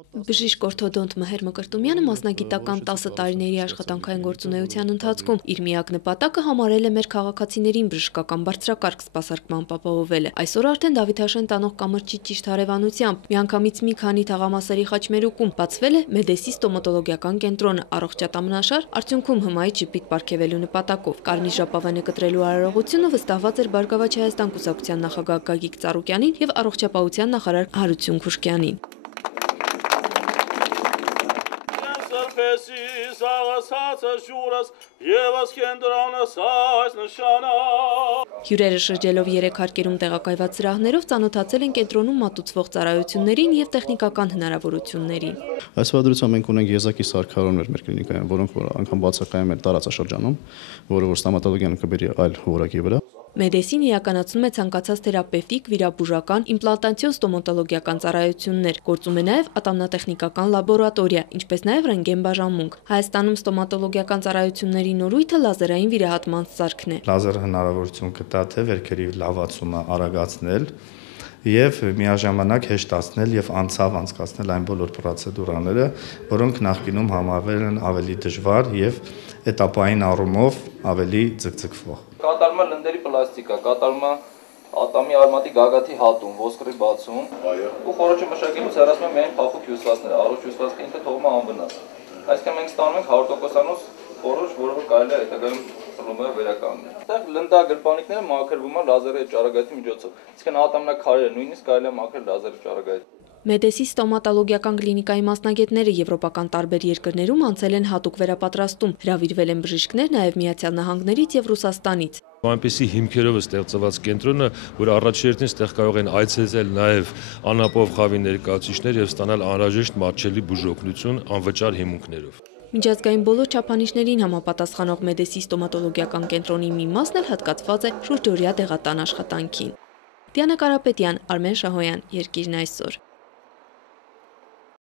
Բժիշկ օրթոդոնտ Մհեր Մկրտումյանը մասնագիտական 10 տարիների աշխատանքային գործունեության ընթացքում իր միակ նպատակը համարել է մեր քաղաքացիներին բժշկական բարձրակարգ սպասարկմամբ ապահովելը։ Այսօր արդեն Դավիթաշեն տանող կամրջի ճիշտ հարևանությամբ միանգամից մի քանի թաղամասերի խաչմերուկում բացվել է Մեդեսի ստոմատոլոգիական կենտրոնը առողջատամնաշար, արդյունքում հմայի ժպիտ պարգևելու նպատակով։ Կարմիր ժապավենը կտրելու արարողությունը վստահված էր Բարգավաճ Հայաստան կուսակցության նախագահ Գագիկ Ծառուկյանին եւ առողջապահության նախարար Հարություն Քուշկյանին։ Հյուրերը շրջելով 3 հարկերում տեղակայված սրահներով ծանոթացել են կենտրոնում մատուցվող ծառայություններին եւ տեխնիկական հնարավորություններին։ Այս վարդրությամբ մենք ունենք եզակի սարքավորումներ մեր կլինիկայում, որոնք անգամ բացակայում են տարածաշրջանում, որը որ ստոմատոլոգիան կբերի այլ որակի վրա։ Մեդեսին իրականացնում է ցանկացած թերապևտիկ, վիրաբուժական, իմպլանտացիոն ստոմատոլոգիական ծառայություններ, գործում է նաև ատամնատեխնիկական լաբորատորիա, ինչպես նաև ռենտգեն բաժանմունք։ Հայաստանում ստոմատոլոգիական ծառայությունների նորույթը լազերային վիրահատման սարքն է։ Լազերը հնարավորություն կտա թե վերքերի լավացումը արագացնել եւ միաժամանակ հեշտացնել եւ անցկացնել այն բոլոր պրոցեդուրաները, որոնք նախկինում համարվել են ավելի դժվար եւ էտապային առումով ավելի ձգձգվող։ Կատարում է լնդերի պլաստիկա, կատարում է ատամի արմատի գագաթի հատում, ոսկրի բացում, ու խորոչը մշակելուց հեռացնում է միայն փափուկ հյուսվածքները, առողջ հյուսվածքը ինքը թողում է անվնաս։ Այսինքն մենք ստանում ենք 100%-անոց խորոչ, որը որ կարելի է հետագայում սրումը վերականգնել։ Այդտեղ լնդագրպանիկները մաքրվում են լազերի ճառագայթի միջոցով։ Այսինքն ատամնակարերը նույնիսկ կարելի է մաքրել լազերի ճառագայթով։ Մեդեսի ստոմատոլոգիական կլինիկայի մասնագետները եվրոպական տարբեր երկրներում անցել են հատուկ վերապատրաստում, հրավիրվել են բժիշկներ նաև Միացյալ Նահանգներից եւ Ռուսաստանից։ Այնպիսի հիմքերով է ստեղծված կենտրոնը, որ առաջերտին ստեղ կարող են այցելել նաև անապով խավի ներկայացուցիչներ եւ ստանալ անհրաժեշտ մատչելի բուժօգնություն անվճար հիմունքներով։ Միջազգային բոլոր չափանիշներին համապատասխանող Մեդեսի ստոմատոլոգիական կենտրոնի մի մասն էլ հատկացված է շուրջօրյա դեղատան աշխատանքին։ Դիանա Կարապետյան, Արմեն Շահոյան, Երկիրն այսօր։